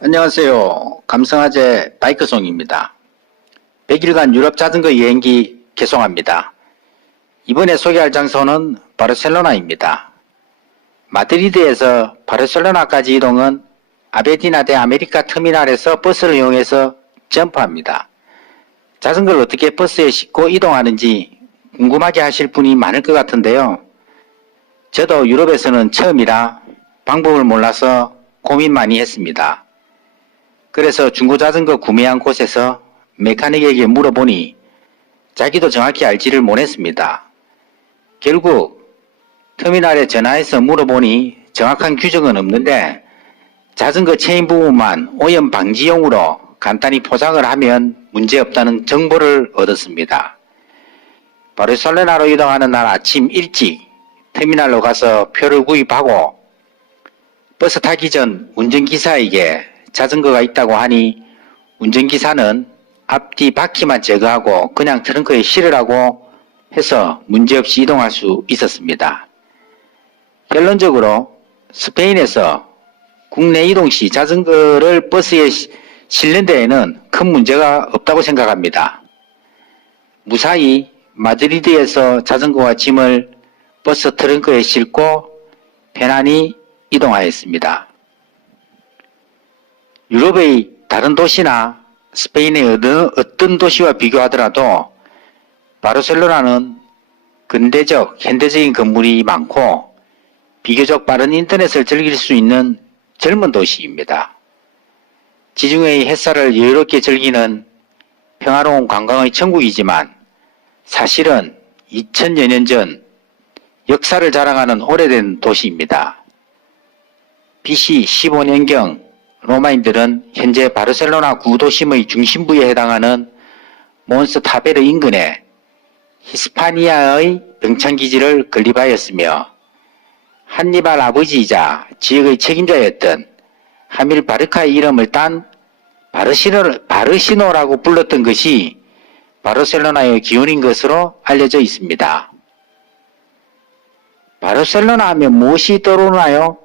안녕하세요. 감성화재 바이크송입니다. 100일간 유럽 자전거 여행기 개송합니다. 이번에 소개할 장소는 바르셀로나입니다. 마드리드에서 바르셀로나까지 이동은 아베디나 데 아메리카 터미널에서 버스를 이용해서 점프합니다. 자전거를 어떻게 버스에 싣고 이동하는지 궁금하게 하실 분이 많을 것 같은데요. 저도 유럽에서는 처음이라 방법을 몰라서 고민 많이 했습니다. 그래서 중고자전거 구매한 곳에서 메카닉에게 물어보니 자기도 정확히 알지를 못했습니다. 결국 터미널에 전화해서 물어보니 정확한 규정은 없는데 자전거 체인 부분만 오염 방지용으로 간단히 포장을 하면 문제없다는 정보를 얻었습니다. 바르셀로나로 이동하는 날 아침 일찍 터미널로 가서 표를 구입하고 버스 타기 전 운전기사에게 자전거가 있다고 하니 운전기사는 앞뒤 바퀴만 제거하고 그냥 트렁크에 실으라고 해서 문제없이 이동할 수 있었습니다. 결론적으로 스페인에서 국내 이동 시 자전거를 버스에 실는 데에는 큰 문제가 없다고 생각합니다. 무사히 마드리드에서 자전거와 짐을 버스 트렁크에 싣고 편안히 이동하였습니다. 유럽의 다른 도시나 스페인의 어떤 도시와 비교하더라도 바르셀로나는 근대적, 현대적인 건물이 많고 비교적 빠른 인터넷을 즐길 수 있는 젊은 도시입니다. 지중해의 햇살을 여유롭게 즐기는 평화로운 관광의 천국이지만 사실은 2000여 년 전 역사를 자랑하는 오래된 도시입니다. BC 15년경 로마인들은 현재 바르셀로나 구도심의 중심부에 해당하는 몬스타베르 인근에 히스파니아의 병창기지를 건립하였으며 한니발 아버지이자 지역의 책임자였던 하밀 바르카의 이름을 딴 바르시노라고 불렀던 것이 바르셀로나의 기원인 것으로 알려져 있습니다. 바르셀로나 하면 무엇이 떠오르나요?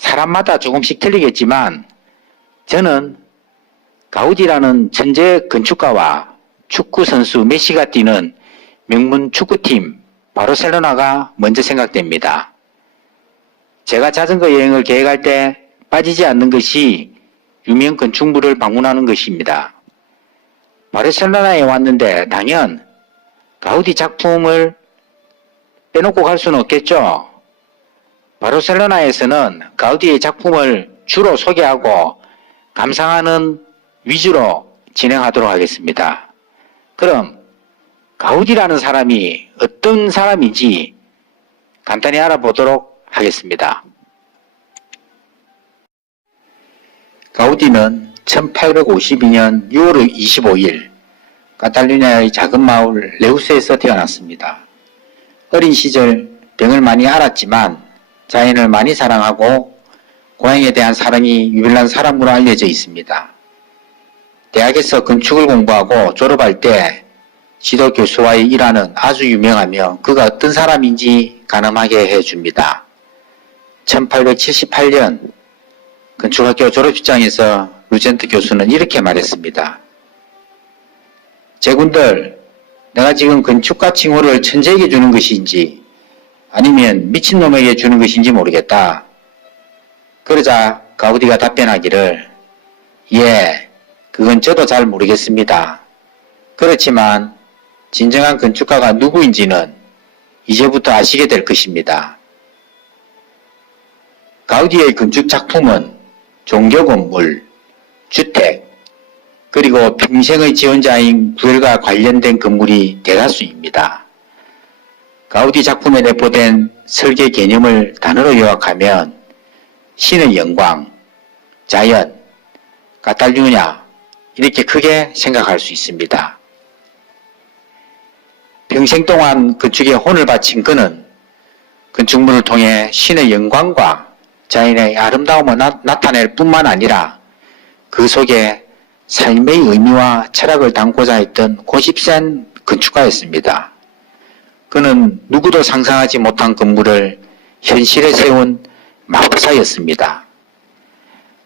사람마다 조금씩 틀리겠지만 저는 가우디라는 천재 건축가와 축구 선수 메시가 뛰는 명문 축구팀 바르셀로나가 먼저 생각됩니다. 제가 자전거 여행을 계획할 때 빠지지 않는 것이 유명 건축물을 방문하는 것입니다. 바르셀로나에 왔는데 당연 가우디 작품을 빼놓고 갈 수는 없겠죠. 바르셀로나에서는 가우디의 작품을 주로 소개하고 감상하는 위주로 진행하도록 하겠습니다. 그럼 가우디라는 사람이 어떤 사람인지 간단히 알아보도록 하겠습니다. 가우디는 1852년 6월 25일 카탈루냐의 작은 마을 레우스에서 태어났습니다. 어린 시절 병을 많이 앓았지만 자연을 많이 사랑하고 고향에 대한 사랑이 유별난 사람으로 알려져 있습니다. 대학에서 건축을 공부하고 졸업할 때 지도 교수와의 일화는 아주 유명하며 그가 어떤 사람인지 가늠하게 해줍니다. 1878년 건축학교 졸업식장에서 루젠트 교수는 이렇게 말했습니다. 제군들, 내가 지금 건축가 칭호를 천재에게 주는 것인지 아니면 미친놈에게 주는 것인지 모르겠다. 그러자 가우디가 답변하기를 예, 그건 저도 잘 모르겠습니다. 그렇지만 진정한 건축가가 누구인지는 이제부터 아시게 될 것입니다. 가우디의 건축 작품은 종교건물, 주택, 그리고 평생의 지원자인 부엘과 관련된 건물이 대다수입니다. 가우디 작품에 내포된 설계 개념을 단어로 요약하면 신의 영광, 자연, 카탈루냐 이렇게 크게 생각할 수 있습니다. 평생 동안 건축에 혼을 바친 그는 건축물을 통해 신의 영광과 자연의 아름다움을 나타낼 뿐만 아니라 그 속에 삶의 의미와 철학을 담고자 했던 고집센 건축가였습니다. 그는 누구도 상상하지 못한 건물을 현실에 세운 마법사였습니다.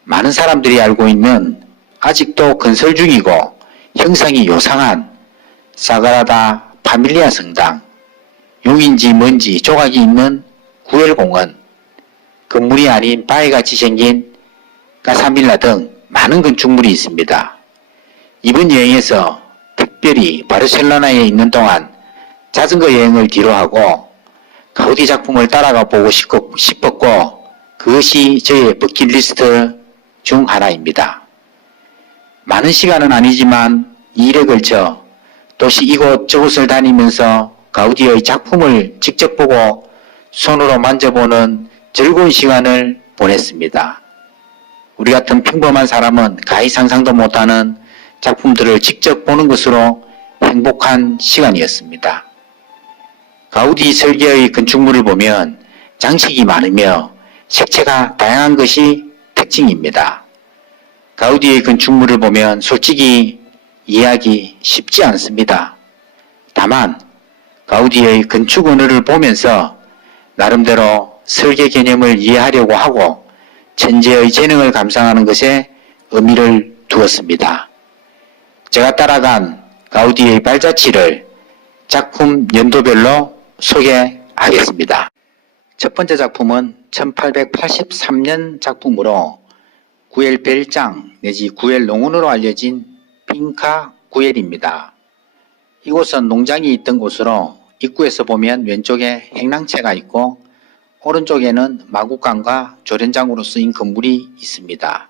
많은 사람들이 알고 있는 아직도 건설 중이고 형상이 요상한 사그라다 파밀리아 성당, 용인지 뭔지 조각이 있는 구엘공원, 건물이 아닌 바위같이 생긴 까사밀라 등 많은 건축물이 있습니다. 이번 여행에서 특별히 바르셀로나에 있는 동안 자전거 여행을 뒤로하고 가우디 작품을 따라가 보고 싶었고 그것이 저의 버킷리스트 중 하나입니다. 많은 시간은 아니지만 2일에 걸쳐 도시 이곳저곳을 다니면서 가우디의 작품을 직접 보고 손으로 만져보는 즐거운 시간을 보냈습니다. 우리 같은 평범한 사람은 가히 상상도 못하는 작품들을 직접 보는 것으로 행복한 시간이었습니다. 가우디 설계의 건축물을 보면 장식이 많으며 색채가 다양한 것이 특징입니다. 가우디의 건축물을 보면 솔직히 이해하기 쉽지 않습니다. 다만 가우디의 건축 언어를 보면서 나름대로 설계 개념을 이해하려고 하고 천재의 재능을 감상하는 것에 의미를 두었습니다. 제가 따라간 가우디의 발자취를 작품 연도별로 소개하겠습니다. 첫 번째 작품은 1883년 작품으로 구엘 벨장 내지 구엘 농원으로 알려진 핑카 구엘입니다. 이곳은 농장이 있던 곳으로 입구에서 보면 왼쪽에 행랑채가 있고 오른쪽에는 마구간과 조련장으로 쓰인 건물이 있습니다.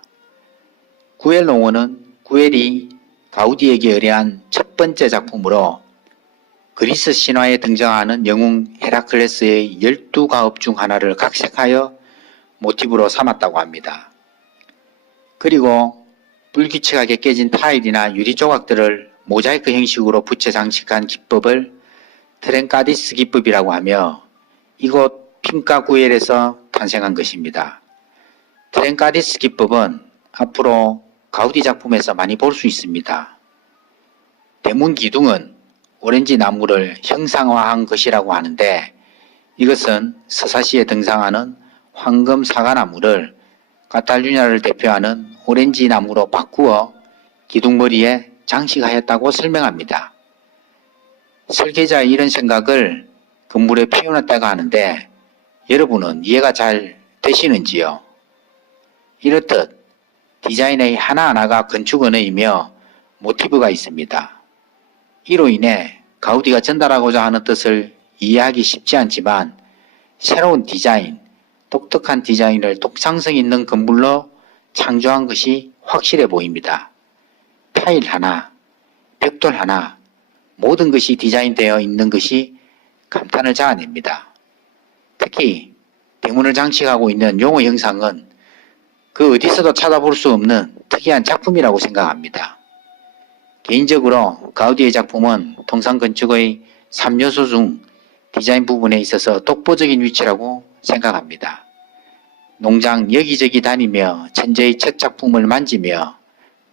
구엘 농원은 구엘이 가우디에게 의뢰한 첫 번째 작품으로 그리스 신화에 등장하는 영웅 헤라클레스의 12가업 중 하나를 각색하여 모티브로 삼았다고 합니다. 그리고 불규칙하게 깨진 타일이나 유리 조각들을 모자이크 형식으로 붙여 장식한 기법을 트렌카디스 기법이라고 하며 이곳 핑카 구엘에서 탄생한 것입니다. 트렌카디스 기법은 앞으로 가우디 작품에서 많이 볼 수 있습니다. 대문 기둥은 오렌지 나무를 형상화한 것이라고 하는데 이것은 서사시에 등장하는 황금 사과나무를 카탈루냐를 대표하는 오렌지 나무로 바꾸어 기둥머리에 장식하였다고 설명합니다. 설계자의 이런 생각을 건물에 표현했다고 하는데 여러분은 이해가 잘 되시는지요? 이렇듯 디자인의 하나하나가 건축 언어이며 모티브가 있습니다. 이로 인해 가우디가 전달하고자 하는 뜻을 이해하기 쉽지 않지만 새로운 디자인, 독특한 디자인을 독창성 있는 건물로 창조한 것이 확실해 보입니다. 타일 하나, 벽돌 하나, 모든 것이 디자인되어 있는 것이 감탄을 자아냅니다. 특히 대문을 장식하고 있는 용어 형상은 그 어디서도 찾아볼 수 없는 특이한 작품이라고 생각합니다. 개인적으로 가우디의 작품은 통상 건축의 3요소 중 디자인 부분에 있어서 독보적인 위치라고 생각합니다. 농장 여기저기 다니며 천재의 첫 작품을 만지며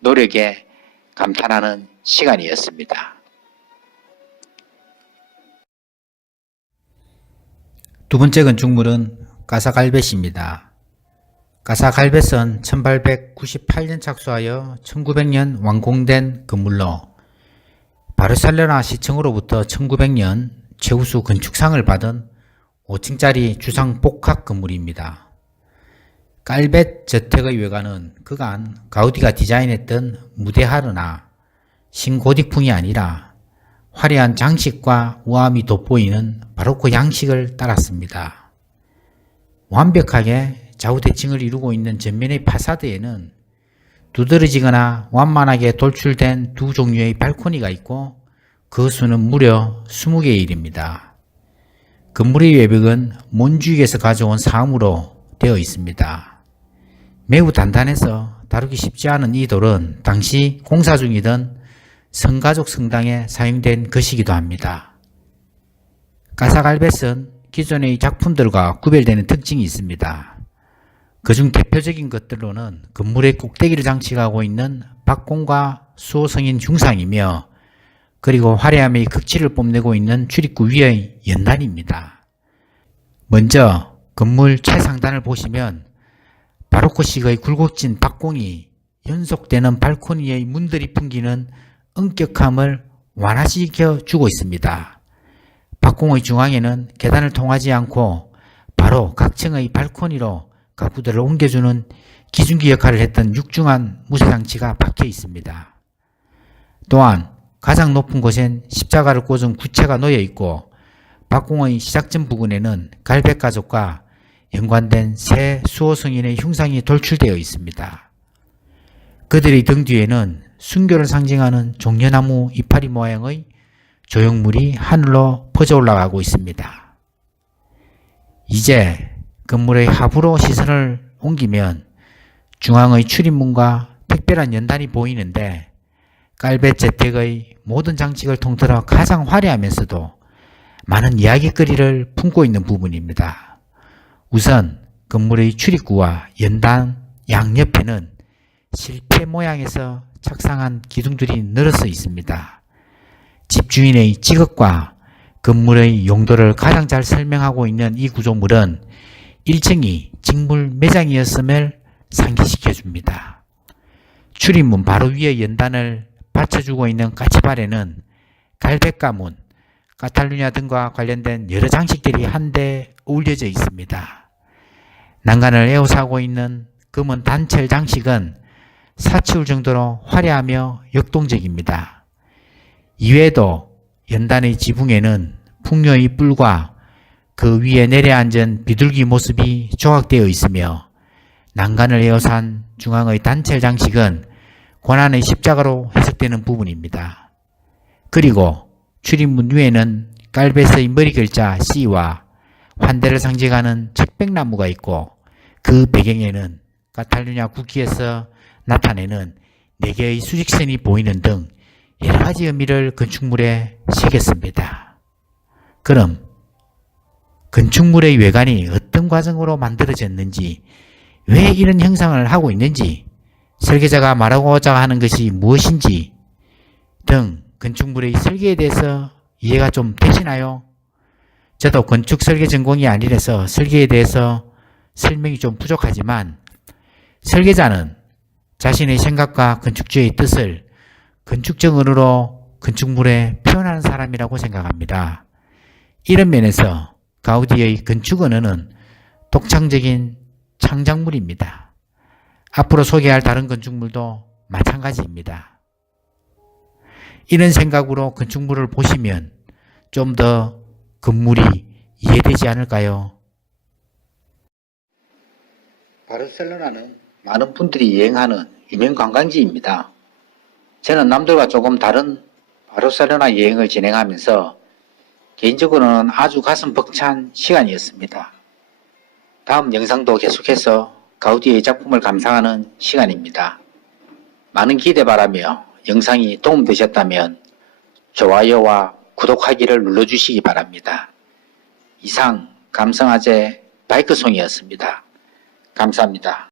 노력에 감탄하는 시간이었습니다. 두 번째 건축물은 까사갈벳입니다. 까사갈벳은 1898년 착수하여 1900년 완공된 건물로 바르셀로나 시청으로부터 1900년 최우수 건축상을 받은 5층짜리 주상 복합 건물입니다. 깔벳 저택의 외관은 그간 가우디가 디자인했던 무데하르나 신고딕풍이 아니라 화려한 장식과 우아함이 돋보이는 바로크 양식을 따랐습니다. 완벽하게 좌우대칭을 이루고 있는 전면의 파사드에는 두드러지거나 완만하게 돌출된 두 종류의 발코니가 있고 그 수는 무려 20개에 이릅니다. 건물의 외벽은 몬주익에서 가져온 사음으로 되어 있습니다. 매우 단단해서 다루기 쉽지 않은 이 돌은 당시 공사 중이던 성가족 성당에 사용된 것이기도 합니다. 까사갈벳은 기존의 작품들과 구별되는 특징이 있습니다. 그중 대표적인 것들로는 건물의 꼭대기를 장식하고 있는 박공과 수호성인 중상이며 그리고 화려함의 극치를 뽐내고 있는 출입구 위의 연단입니다. 먼저 건물 최상단을 보시면 바로크식의 굴곡진 박공이 연속되는 발코니의 문들이 풍기는 엄격함을 완화시켜 주고 있습니다. 박공의 중앙에는 계단을 통하지 않고 바로 각 층의 발코니로 가구들을 옮겨주는 기중기 역할을 했던 육중한 무쇠장치가 박혀 있습니다. 또한 가장 높은 곳엔 십자가를 꽂은 구체가 놓여 있고 박공의 시작점 부근에는 갈백가족과 연관된 새 수호성인의 흉상이 돌출되어 있습니다. 그들의 등 뒤에는 순교를 상징하는 종려나무 이파리 모양의 조형물이 하늘로 퍼져 올라가고 있습니다. 이제 건물의 하부로 시선을 옮기면 중앙의 출입문과 특별한 연단이 보이는데 깔벳 재택의 모든 장식을 통틀어 가장 화려하면서도 많은 이야기거리를 품고 있는 부분입니다. 우선 건물의 출입구와 연단 양옆에는 실패 모양에서 착상한 기둥들이 늘어서 있습니다. 집주인의 직업과 건물의 용도를 가장 잘 설명하고 있는 이 구조물은 1층이 직물 매장이었음을 상기시켜줍니다. 출입문 바로 위에 연단을 받쳐주고 있는 까치발에는 갈백 가문, 카탈루냐 등과 관련된 여러 장식들이 한데 어울려져 있습니다. 난간을 에워싸고 있는 검은 단철 장식은 사치울 정도로 화려하며 역동적입니다. 이외에도 연단의 지붕에는 풍요의 뿔과 그 위에 내려앉은 비둘기 모습이 조각되어 있으며 난간을 에워싼 중앙의 단철 장식은 고난의 십자가로 해석되는 부분입니다. 그리고 출입문 위에는 깔벳의 머리 글자 C와 환대를 상징하는 척백나무가 있고 그 배경에는 카탈루냐 국기에서 나타내는 4개의 수직선이 보이는 등 여러가지 의미를 건축물에 새겼습니다. 그럼 건축물의 외관이 어떤 과정으로 만들어졌는지, 왜 이런 형상을 하고 있는지, 설계자가 말하고자 하는 것이 무엇인지 등 건축물의 설계에 대해서 이해가 좀 되시나요? 저도 건축 설계 전공이 아니라서 설계에 대해서 설명이 좀 부족하지만 설계자는 자신의 생각과 건축주의 뜻을 건축적 언어로 건축물에 표현하는 사람이라고 생각합니다. 이런 면에서 가우디의 건축 언어는 독창적인 창작물입니다. 앞으로 소개할 다른 건축물도 마찬가지입니다. 이런 생각으로 건축물을 보시면 좀 더 건물이 이해되지 않을까요? 바르셀로나는 많은 분들이 여행하는 유명 관광지입니다. 저는 남들과 조금 다른 바르셀로나 여행을 진행하면서 개인적으로는 아주 가슴 벅찬 시간이었습니다. 다음 영상도 계속해서 가우디의 작품을 감상하는 시간입니다. 많은 기대 바라며 영상이 도움되셨다면 좋아요와 구독하기를 눌러주시기 바랍니다. 이상 감성아재 바이크송이었습니다. 감사합니다.